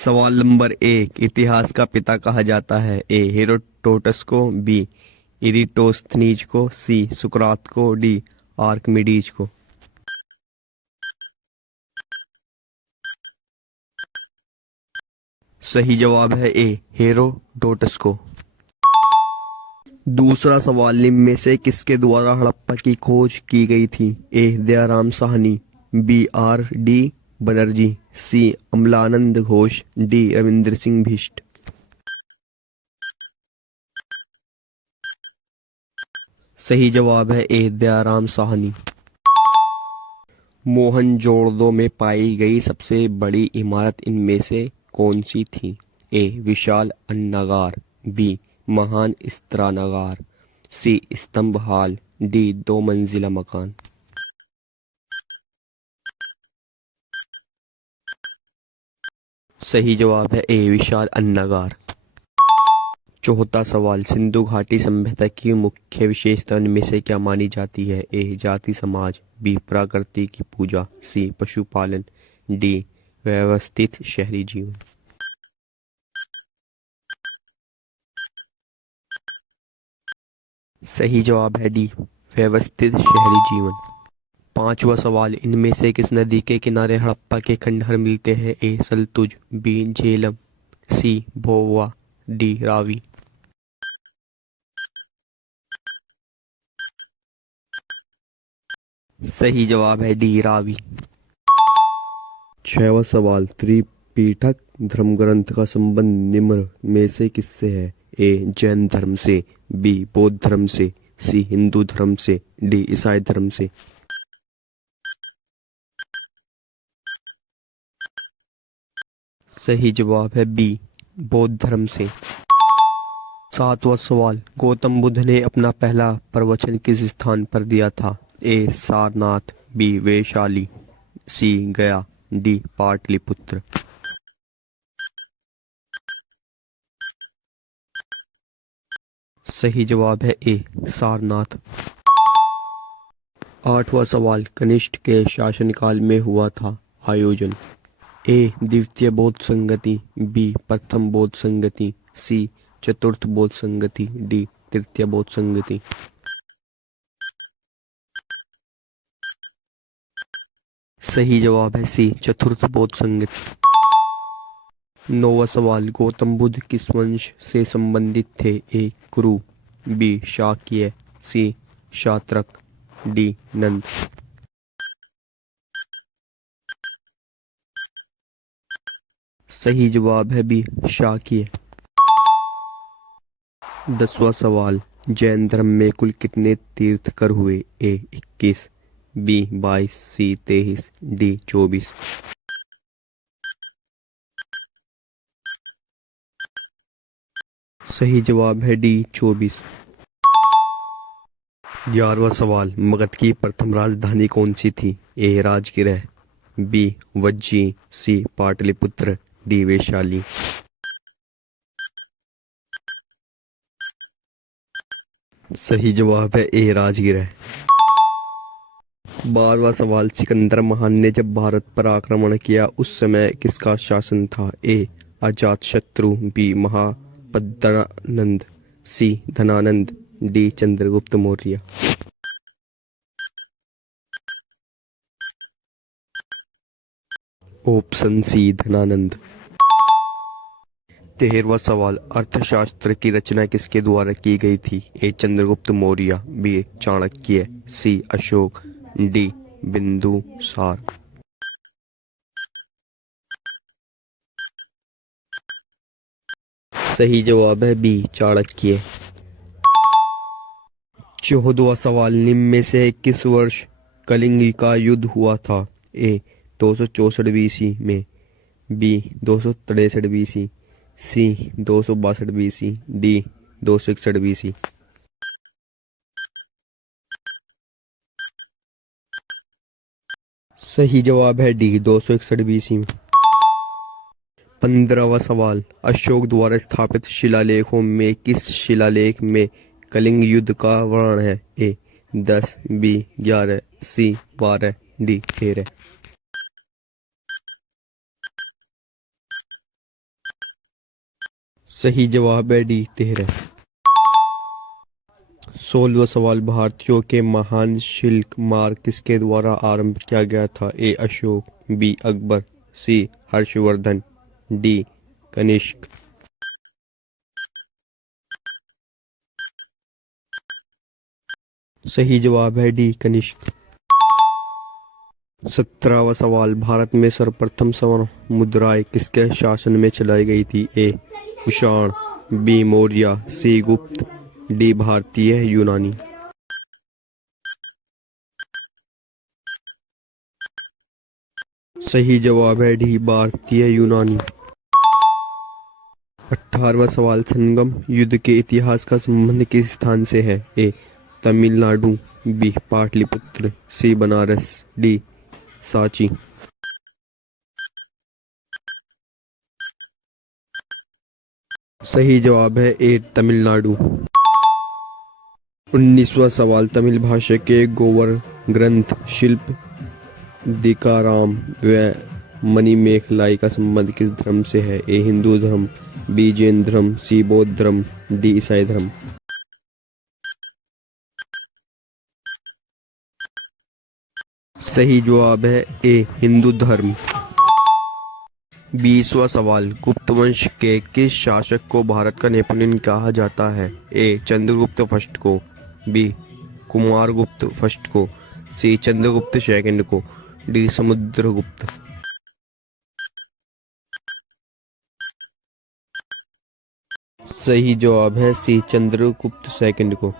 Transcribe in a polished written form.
सवाल नंबर 1, इतिहास का पिता कहा जाता है? ए हेरोडोटस को, बी इरिटोस्थनीज को, सी सुकरात को, डी आर्किमिडीज को। सही जवाब है ए हेरोडोटस को। दूसरा सवाल, निम्न में से किसके द्वारा हड़प्पा की खोज की गई थी? A Dayaram Sahni, B R D Banerjee, C Amalananda Ghosh, D Ravindra Singh Bisht. सही जवाब है ए दयाराम साहनी। मोहनजोदड़ो में पाई गई सबसे बड़ी इमारत इनमें से कौन सी थी? ए विशाल अन्नागार, बी महान स्त्रानागार, सी स्तंभ हाल, डी 2 मंजिला मकान। सही जवाब है ए विशाल अन्नागार। चौथा सवाल, सिंधु घाटी सभ्यता की मुख्य विशेषता में से क्या मानी जाती है? ए जाति समाज, बी प्रकृति की पूजा, सी पशुपालन, डी व्यवस्थित शहरी जीवन। सही जवाब है डी व्यवस्थित शहरी जीवन। पांचवा सवाल, इनमें से किस नदी के किनारे हड़प्पा के खंडहर मिलते हैं? ए सतलुज, बी झेलम, सी भोवा, डी रावी। सही जवाब है डी रावी। छठवां सवाल, त्रिपिटक धर्म ग्रंथ का संबंध निम्न में से किससे है? ए जैन धर्म से, बी बौद्ध धर्म से, सी हिंदू धर्म से, डी ईसाई धर्म से। सही जवाब है बी बौद्ध धर्म से। सातवां सवाल, गौतम बुद्ध ने अपना पहला प्रवचन किस स्थान पर दिया था? ए सारनाथ, बी वैशाली, सी गया, डी पाटलिपुत्र। सही जवाब है ए सारनाथ। आठवां सवाल, कनिष्क के शासनकाल में हुआ था आयोजन? ए द्वितीय बौद्ध संगति, बी प्रथम बौद्ध संगति, सी चतुर्थ बौद्ध संगति, डी तृतीय बौद्ध संगति। सही जवाब है सी चतुर्थ बौद्ध संगति। नौवां सवाल, गौतम बुद्ध किस वंश से संबंधित थे? ए कुरु, बी शाक्य, सी शात्रक, डी नंद। सही जवाब है बी शाक्य। 10वां सवाल, जैन धर्म में कुल कितने तीर्थकर हुए? ए 21, बी 22, सी 23, डी 24। सही जवाब है डी 24। 11वां सवाल, मगध की प्रथम राजधानी कौन सी थी? ए राजगृह, बी वज्जी, सी पाटलिपुत्र, डी वैशाली। सही जवाब है ए राजगृह। 12वां सवाल, सिकंदर महान ने जब भारत पर आक्रमण किया उस समय किसका शासन था? A Ajatashatru, B Mahapadmananda, C Dhanananda, D Chandragupta Maurya. Option C Dhanananda. 13वां सवाल, अर्थशास्त्र की रचना किसके द्वारा की गई थी? A Chandragupta Maurya, B Chanakya, C Ashoka, D Bindusara. सही जवाब है बी चाणक्य। 14वां सवाल, निम्न में से किस वर्ष कलिंग का युद्ध हुआ था? ए 264 बीसी में, बी 263 बीसी, सी 262 बीसी, डी 261 बीसी। सही जवाब है डी 261 बीसी में। 15वां सवाल, अशोक द्वारा स्थापित शिलालेखों में किस शिलालेख में कलिंग युद्ध का वर्णन है? ए 10, बी 11, सी 12, डी 13। सही जवाब है डी 13। 16वां सवाल, भारतीयों के महान शिल्प मार्ग किसके द्वारा आरंभ किया गया था? ए अशोक, बी अकबर, सी हर्षवर्धन, डी कनिष्क। सही जवाब है डी कनिष्क। 17वां सवाल, भारत में सर्वप्रथम स्वर्ण मुद्राएं किसके शासन में चलाई गई थी? ए कुषाण, बी मौर्य, सी गुप्त, डी भारतीय यूनानी। सही जवाब है डी भारतीय यूनानी। 18वां सवाल, संगम युद्ध के इतिहास का संबंध किस स्थान से है? ए तमिलनाडु, बी पाटलिपुत्र, सी बनारस, डी सांची। सही जवाब है ए तमिलनाडु। 19वां सवाल, तमिल भाषा के गोवर ग्रंथ शिल्प दीकाराम व मणिमेखलाई का संबंध किस धर्म से है? ए हिंदू धर्म, बी जैन धर्म, सी बौद्ध धर्म, डी ईसाई धर्म। सही जवाब है ए हिंदू धर्म। 20वां सवाल, गुप्त वंश के किस शासक को भारत का नेपोलियन कहा जाता है? ए चंद्रगुप्त फर्स्ट को, बी कुमारगुप्त फर्स्ट को, सी चंद्रगुप्त सेकंड को, डी समुद्रगुप्त। सही जवाब है सी चंद्रगुप्त सेकंड को।